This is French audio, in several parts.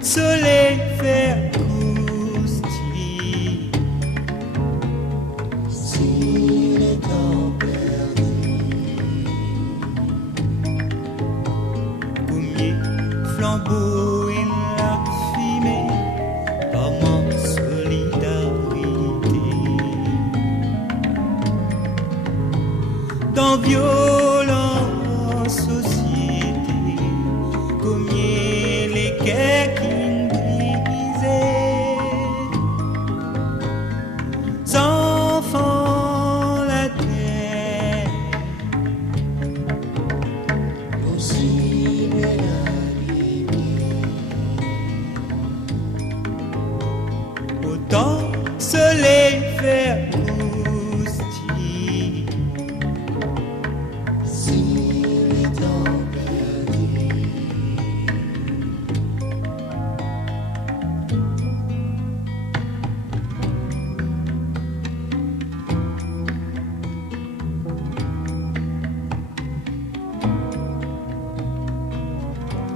soleil fait croustille. Si les temps perdus, Combien flambeau in la fumée, par mon solidarité. Dans violente société, combien les quais qui brisaient, enfants la terre, aussi belle la autant soleil fait croustille. si les temps perdus,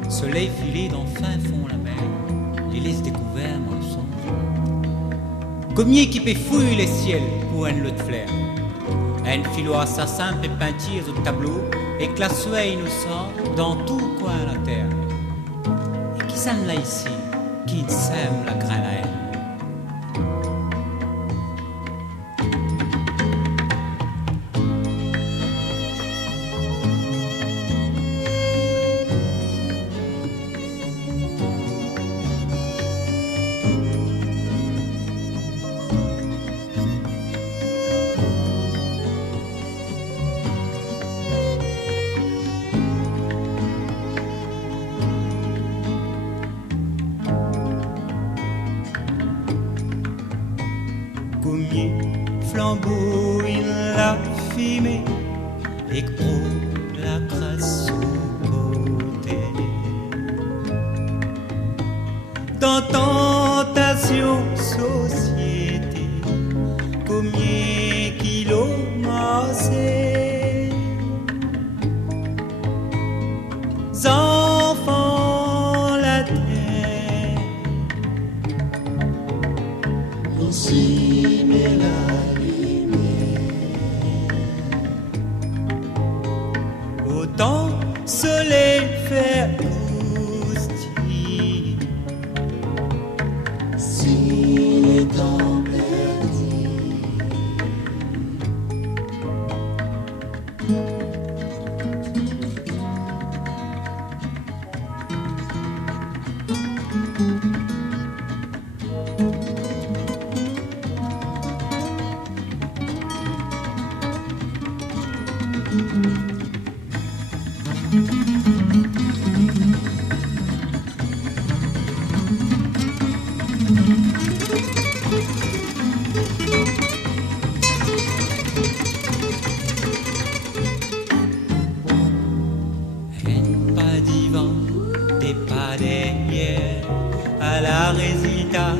Soleil filé dans fin fond la mer, les laisse découverts dans le songe. Combien qui fouille les ciels pour un lot de flair. Un filo assassin peut peintir au tableau et que la soie innocent dans tout coin de la terre. Et qui s'aime là ici, qui sème la graine à elle. Combien flambeau in la fumée et que la crasse au côté. Dans tentation société, combien kilos massés, enfants la terre. aussi belle la Autant soleil fait croustille. si les temps perdus, Un pas d'ivant, des pas derrière, à la résultat,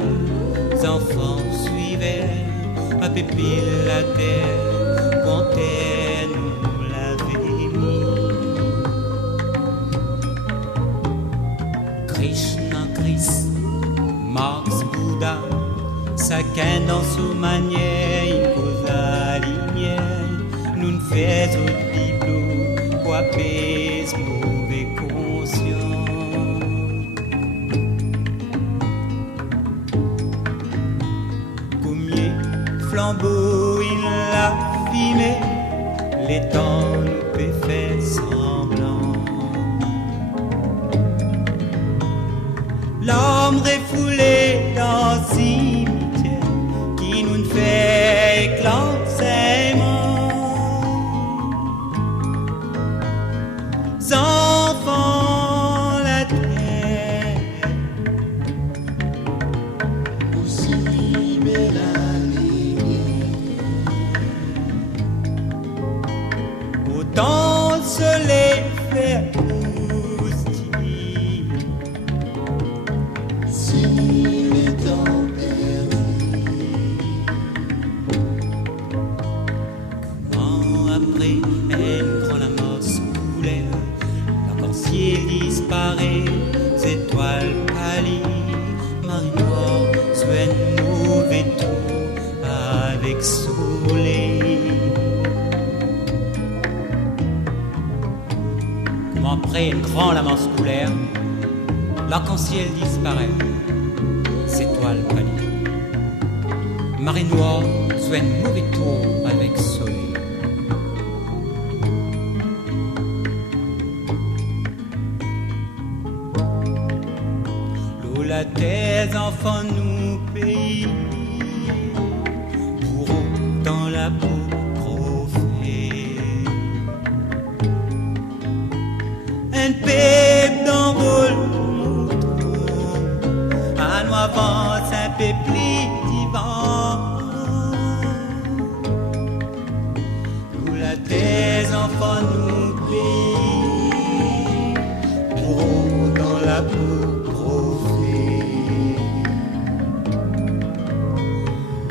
enfants suivaient, à pépile la terre, comptait nous l'avait mis. Krishna, Christ, Marx, Bouddha, chacun dans son manière, il cause la lumière, nous ne faisons bibelot, quoi pèse mauvais conscient. Combien flambeau il a fumé, les temps nous peut faire semblant. L'homme refoulé dans un cimetière qui nous fait éclatement. Enfants la terre, aussi belle la autant soleil fait croustille. si prend la manche couleur, l'arc-en-ciel disparaît, s'étoile pâlit. Marée noire, soit un mauvais tour avec soleil. L'eau, la terre, enfants, nous pays, pour autant la peau profée. Un peuple d'envol, à nous avance un peu plus divin. Nous la terre, enfants, nous pays, pour autant la peau profée.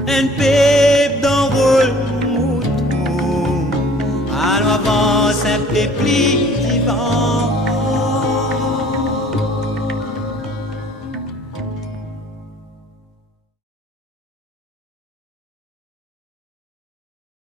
Un peuple d'envol, mouton, à nous avance un peu plus divin.